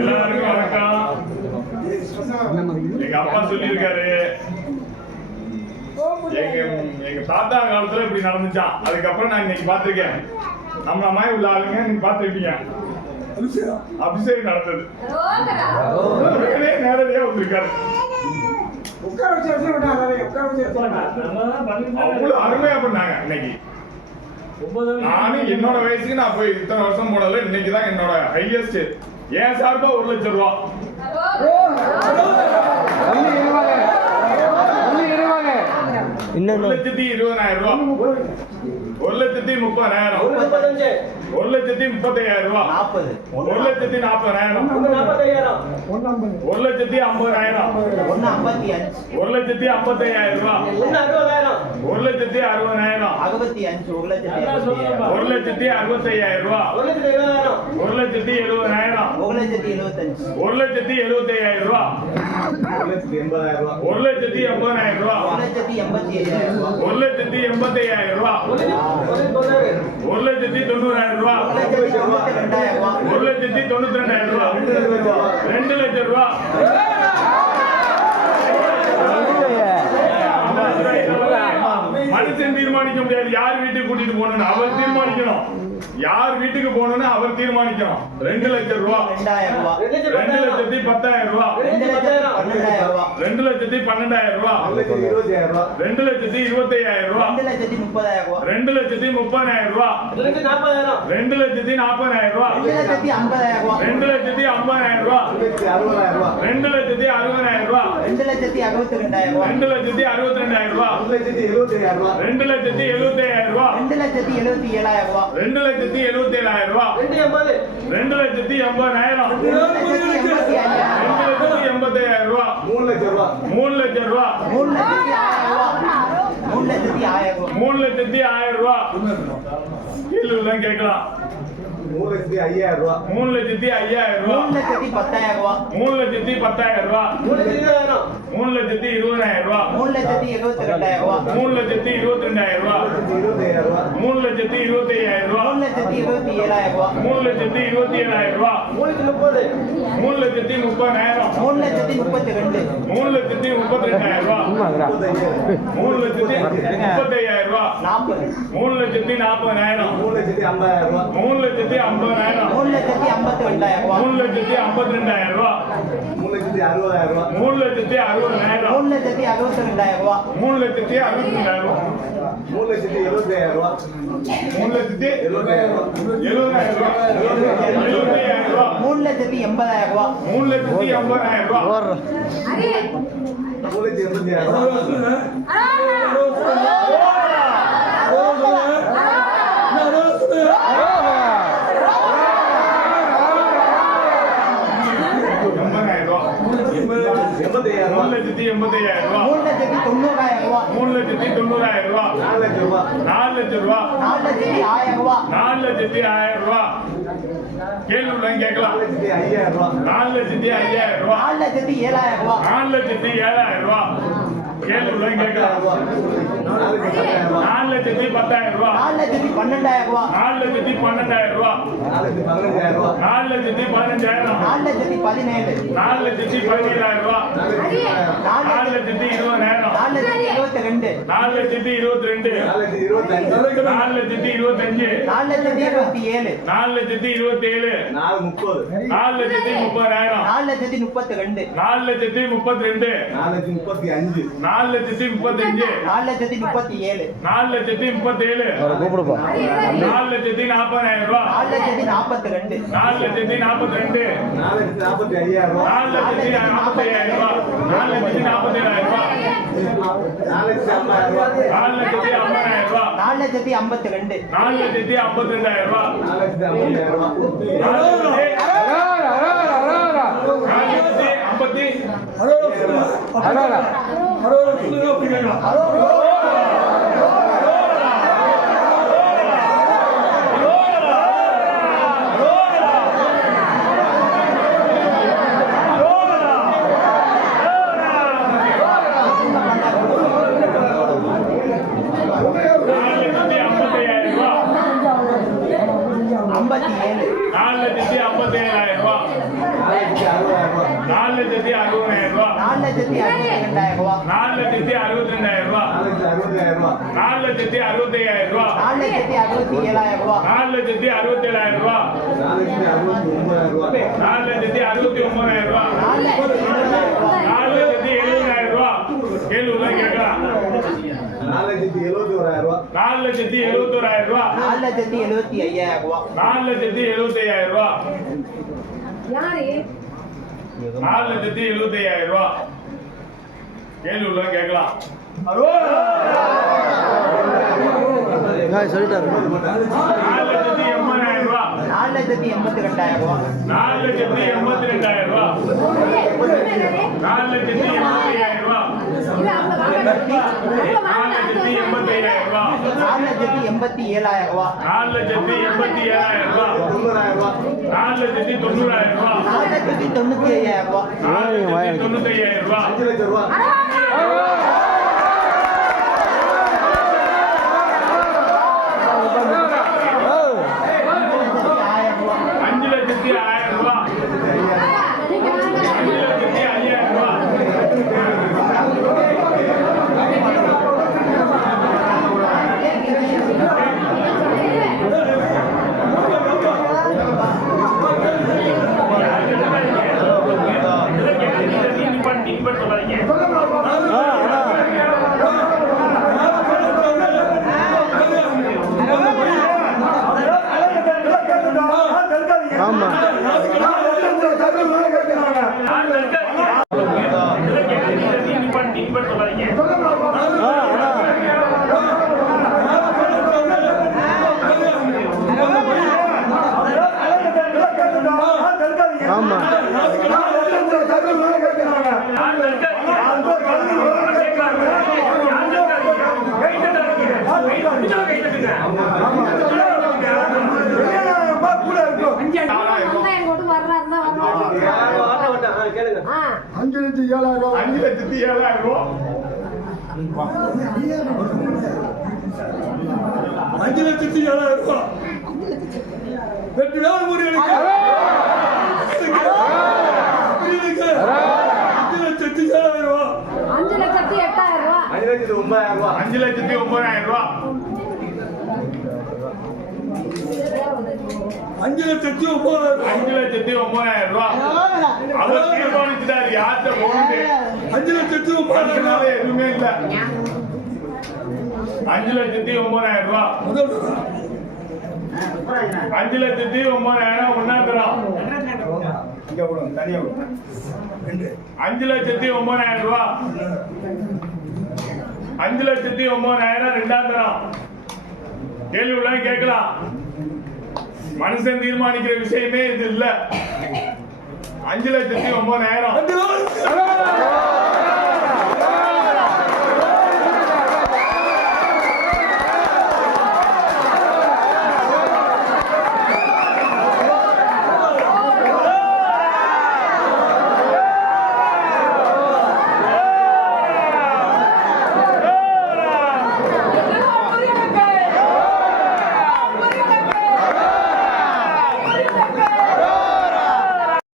எல்லாருக்கும் வணக்கம் எங்க அப்பா சொல்லியிருக்காரு. எங்க எங்க தாத்தா காலத்துல இப்படி நடந்துச்சான் அதுக்கப்புறம் நான் இன்னைக்கு பார்த்திருக்கேன். நம்ம மாதிரி உள்ள ஆளுங்க நீங்க பார்த்திருப்பீங்க. அபிஷேகம் நடந்தது. நேரடியா வந்திருக்காரு. அவ்வளவு அருமையா பண்ணாங்க இன்னைக்கு. நானும் என்னோட வயசுக்கு நான் போய் இத்தனை வருஷம் போனதுல இன்னைக்கு தான் என்னோட ஹையஸ்ட் ஏன் சார்பா ஒரு லட்சம் ரூபா. ஒரு லட்சத்தி இருபதாயிரம் ரூபா ஒரு லட்சத்தி முப்பதாயிரம் ஒரு லட்சத்தி முப்பத்தையாயிரம் ரூபா நாற்பது ஒரு லட்சத்தி நாற்பதாயிரம் ஒரு லட்சத்தி ஐம்பதாயிரம் ஒரு லட்சத்தி ஐம்பத்தையாயிரம் ரூபா ஒரு லட்சத்தி அறுபதாயிரம் அறுபத்தி அஞ்சு ஒரு லட்சத்தி ஒரு லட்சத்தி அறுபத்தையாயிரம் ரூபா ஒரு லட்சத்தி எழுபதாயிரம் ஒரு லட்சத்தி எழுபத்தஞ்சு ஒரு லட்சத்தி எழுபத்தையாயிரம் ஒரு லட்சத்தி எண்பதாயிரம் ரூபா. ஒரு லட்சத்தி எண்பத்தி ஐயாயிரம் ரூபாய் ஒரு லட்சத்தி எண்பத்தையாயிரம் ரூபா. ஒரு லட்சத்தி தொண்ணூறாயிரம் ரூபா. ஒரு லட்சத்தி தொண்ணூத்தி ரெண்டாயிரம் ரூபாய் ஒரு லட்சத்தி தொண்ணூத்தி ரெண்டாயிரம் ரூபா. ரெண்டு லட்சம் ரூபா. மனுஷன் தீர்மானிக்க முடியாது. யார் வீட்டுக்கு கூட்டிட்டு போகணும்னு அவர் தீர்மானிக்கணும். யார் வீட்டுக்கு போகணும்னு அவர் தீர்மானிக்கணும் ரெண்டு லட்சம் ரூபா ரெண்டு லட்சத்தி பத்தாயிரம் ரூபா ரெண்டு லட்சத்தி பன்னெண்டாயிரம் ரெண்டு லட்சத்தி ரூபா ரெண்டு லட்சத்தி இருபத்தையாயிரம் ரூபா ரெண்டு லட்சத்தி முப்பதாயிரம் ரூபாய் ரெண்டு லட்சத்தி முப்பதாயிரம் ரூபா ரெண்டு லட்சத்தி நாற்பதாயிரம் ரூபா ரெண்டு லட்சத்தி ஐம்பதாயிரம் ரூபா ரெண்டு லட்சத்தி அறுபதாயிரம் ரூபா ரெண்டு லட்சத்தி அறுபத்தி ரெண்டாயிரம் ரூபாய் ரெண்டு லட்சத்தி அறுபத்தி ரெண்டாயிரம் ரூபா ரெண்டு லட்சத்தி எழுபத்தையாயிரம் ரூபா ரெண்டு லட்சத்தி எழுபத்தி ஏழாயிரம் ரூபாய் ரெண்டு லட்சத்தி எழுபத்தி ஏழாயிரம் ரூபா. ரெண்டு லட்சத்தி எண்பதாயிரம். ரெண்டு லட்சத்தி எண்பத்தி ஐயாயிரம் ரெண்டு லட்சத்தி எண்பத்தாயிரம் ரூபா. மூணு லட்சம் ரூபா. மூணு லட்சத்தி ஆயிரம் ரூபாய் மூணு லட்சத்தி ஆயிரம் ரூபாய் மூணு லட்சத்தி ஆயிரம் ரூபா மூணு லட்சத்தி ஐயாயிரம் ரூபா மூணு லட்சத்தி பத்தாயிரம் ரூபாய் மூணு லட்சத்தி பத்தாயிரம் ரூபா மூணு லட்சத்தி இருபதாயிரம் ரூபா மூணு லட்சத்தி எழுபத்தி ரெண்டாயிரம் ரூபாய் மூணு லட்சத்தி இருபத்தி ரெண்டாயிரம் ரூபா மூணு லட்சத்தி இருபத்தி ஐயாயிரம் ரூபா மூணு லட்சத்தி இருபத்தி ஏழாயிரம் ரூபாய் மூணு லட்சத்தி இருபத்தி ஏழாயிரம் ரூபா மூணு லட்சத்தி முப்பதாயிரம் மூணு லட்சத்தி முப்பத்தி ரெண்டு மூணு லட்சத்தி முப்பத்தி ரெண்டாயிரம் ரூபா மூணு லட்சத்தி முப்பத்தையாயிரம் ரூபா நாற்பது மூணு லட்சத்தி நாற்பதாயிரம் மூணு லட்சத்தி ஐம்பதாயிரம் மூணு லட்சத்தி ஐம்பத்தி ரெண்டாயிரம் ரூபாய் மூணு லட்சத்தி ஐம்பத்தி ரெண்டாயிரம் ரூபா மூணு லட்சத்தி அறுபதாயிரம் மூணு லட்சத்தி அறுபத்தி ரெண்டாயிரம் ரூபாய் மூணு லட்சத்தி அறுபத்தி ரெண்டாயிரம் ரூபா மூணு லட்சத்தி எழுபதாயிரம் ரூபா எழுபதாயிரம் ரூபா மூணு லட்சத்தி எண்பதாயிரம் ரூபாய் மூணு லட்சத்தி ஐம்பதாயிரம் ரூபா எண்பதாயிரம் மூணு லட்சத்தி எண்பத்தையாயிரம் ரூபா. மூணு லட்சத்தி தொண்ணூறாயிரம் ரூபாய் மூணு லட்சத்தி தொண்ணூறாயிரம் ரூபா. நாலு லட்சம் ரூபா. நாலு லட்சத்தி ஆயிரம் ரூபாய் நாலு லட்சத்தி ஆயிரம் ரூபா. கேள்வி கேட்கலாம். நாலு லட்சத்தி ஐயாயிரம் ரூபா. நாலு லட்சத்தி ஏழாயிரம் ரூபாய் நாலு லட்சத்தி ஏழாயிரம் ரூபா. கேள்வி உள்ளவங்க கேட்கலாம் நாலு லட்சத்தி பத்தாயிரம் ரூபா நாலு லட்சத்தி பன்னெண்டாயிரம் ரூபாய் நாலு லட்சத்தி பன்னெண்டாயிரம் ரூபா நாலு லட்சத்தி பதினஞ்சாயிரம் நாலு லட்சத்தி பதினேழு. நாலு லட்சத்தி பதினேழாயிரம் ரூபா நாலு நாலு லட்சத்தி லட்சத்தி இருபதாயிரம் நாலு லட்சத்தி இருபத்தி ரெண்டு நாலு லட்சத்தி இருபத்தி ரெண்டு நாலு லட்சத்தி இருபத்தஞ்சு நாலு லட்சத்தி இருபத்தி ஏழு நாலு லட்சத்தி இருபத்தி ஏழு நாலு லட்சத்தி முப்பதாயிரம் நாலு லட்சத்தி முப்பத்தி ரெண்டு நாலு லட்சத்தி முப்பத்தி ரெண்டு முப்பத்தி அஞ்சு நாலு லட்சத்தி முப்பத்தஞ்சு நாலு லட்சத்தி முப்பத்தி ஏழு நாலு லட்சத்தி முப்பத்தி ஏழு நாலு லட்சத்தி நாற்பதாயிரம் ரூபா நாலு லட்சத்தி நாற்பத்தி ரெண்டு நாலு லட்சத்தி நாற்பத்தி ரெண்டு நாளைக்கு நாற்பத்தி ஐயாயிரம் ரூபாய் நாலு லட்சத்தி நாற்பத்தி ஐயாயிரம் ரூபா நாலு லட்சத்தி நாற்பத்தி ஏழாயிரம் ரூபாய் நாலு லட்சத்தி ஐம்பதாயிரம் ரூபா நாலு லட்சத்தி ஐம்பத்தி ரெண்டு நாலு லட்சத்தி ஐம்பத்தி ரெண்டாயிரம் ரூபாய் ஐம்பத்தி ஐயாயிரம் ரூபா ஐம்பத்தி ஐம்பத்தி ஏழு நாலு லட்சத்தி ஐம்பத்தி ஏழாயிரம் ரூபாய் நாலு லட்சத்தி அறுபதாயிரம் ரூபாய் நாலு லட்சத்தி அறுபத்தி ரெண்டாயிரம் ரூபா நாலு லட்சத்தி அறுபத்தி ரெண்டாயிரம் ரூபாய் நாலு லட்சத்தி அறுபதாயிரம் ரூபா நாலு லட்சத்தி அறுபத்தி ஏழாயிரம் ரூபா நாலு லட்சத்தி அறுபத்தி ஏழாயிரம் ரூபாய் நாலு லட்சத்தி அறுபத்தி ஒன்பதாயிரம் ரூபா நாலு லட்சத்தி எழுபதாயிரம் ரூபாய் கேட்கலாம் நாலு லட்சத்தி எழுபத்தி ஓராயிரம் நாலு லட்சத்தி எழுபத்தோராயிரம் ரூபாய் நாலு லட்சத்தி எழுபத்தி ஐயாயிரம் ரூபா. நாலு லட்சத்தி எழுபத்தி ஐயாயிரம் ரூபாய் யாரு? நாலு லட்சத்தி எழுபத்தி ஐயாயிரம் ரூபாய் கேள்வி உள்ள கேட்கலாம். நாலு லட்சத்தி எண்பதாயிரம் ரூபாய் நாலு லட்சத்தி எண்பத்தி ரெண்டாயிரம் ரூபா. நாலு லட்சத்தி எண்பத்தி ரெண்டாயிரம் ரூபாய் நாலு லட்சத்தி எண்பத்தி ரூபாய் நாலு லட்சத்தி எண்பத்தி ஐயாயிரம் ரூபாய் நாலு லட்சத்தி எண்பத்தி ஏழாயிரம் ரூபா. நாலு லட்சத்தி எண்பத்தி ஏழாயிரம் ரூபாய் தொண்ணூறாயிரம் ரூபா. நாலு லட்சத்தி தொண்ணூறாயிரம் ரூபாய் நாலு லட்சத்தி தொண்ணூத்தி ஐயாயிரம் ரூபா. நாலு லட்சத்தி தொண்ணூத்தி ஐயாயிரம் ரூபாய் அஞ்சு லட்சம் ரூபா அஞ்சு லட்சத்தி ஆயிரம் ரூபா அஞ்சு லட்சத்தி ஆயிரம் ரூபாய் அஞ்சு லட்சத்தி ஐயாயிரம் ரூபாய் நீங்க அஞ்சு லட்சத்தி ஏழாயிரம் ரூபாய். அஞ்சு லட்சத்தி ஏழாயிரம் ரூபாய். வெற்றி வேலை முறைகளுக்கு அஞ்சு லட்சத்தி ஏழாயிரம் ரூபாய். அஞ்சு லட்சத்தி எட்டாயிரம் அஞ்சு லட்சத்தி ஒன்பதாயிரம் ரூபா அஞ்சு லட்சத்தி ஒன்பதாயிரம் ரூபாய். அஞ்சு லட்சத்தி ஒன்பதாயிரம் அஞ்சு லட்சத்தி ஒன்பதாயிரம் ரூபாய் அவர் தீர்மானிச்சுட்டாரு யார்கிட்ட போகுது அஞ்சு லட்சத்தி ஒன்பதாயிரம் எதுவுமே இல்ல. அஞ்சு லட்சத்தி ஒன்பதாயிரம் ரூபாய் அஞ்சு லட்சத்தி ஒன்பதாயிரம் ஒன்னாந்திரம் அஞ்சு லட்சத்தி ஒன்பதாயிரம் ரூபாய் அஞ்சு லட்சத்தி ஒன்பதாயிரம் ரெண்டாந்திரம். கேள்வி உள்ள கேட்கலாம். மனுஷன் தீர்மானிக்கிற விஷயமே இது இல்ல. அஞ்சு லட்சத்தி ஒன்பதாயிரம்.